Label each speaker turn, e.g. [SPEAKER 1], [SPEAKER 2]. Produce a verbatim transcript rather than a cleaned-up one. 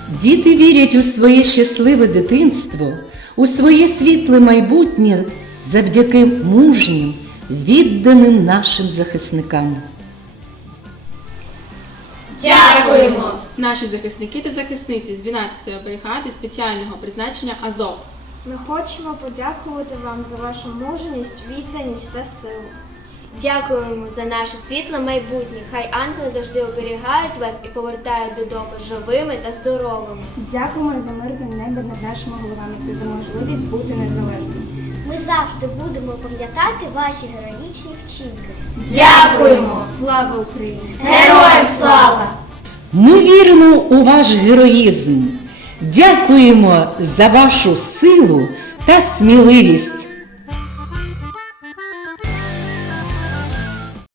[SPEAKER 1] Діти вірять у своє щасливе дитинство, у своє світле майбутнє завдяки мужнім, відданим нашим захисникам.
[SPEAKER 2] Дякуємо!
[SPEAKER 3] Наші захисники та захисниці з дванадцятої бригади спеціального призначення «Азов».
[SPEAKER 4] Ми хочемо подякувати вам за вашу мужність, відданість та силу.
[SPEAKER 2] Дякуємо за наше світле майбутнє. Хай ангели завжди оберігають вас і повертають додому живими та здоровими.
[SPEAKER 4] Дякуємо за мирне небо над нашими головами та за можливість бути незалежними.
[SPEAKER 5] Ми завжди будемо пам'ятати ваші героїчні вчинки.
[SPEAKER 2] Дякуємо!
[SPEAKER 4] Слава Україні!
[SPEAKER 2] Героям слава!
[SPEAKER 1] Ми віримо у ваш героїзм. Дякуємо за вашу силу та сміливість.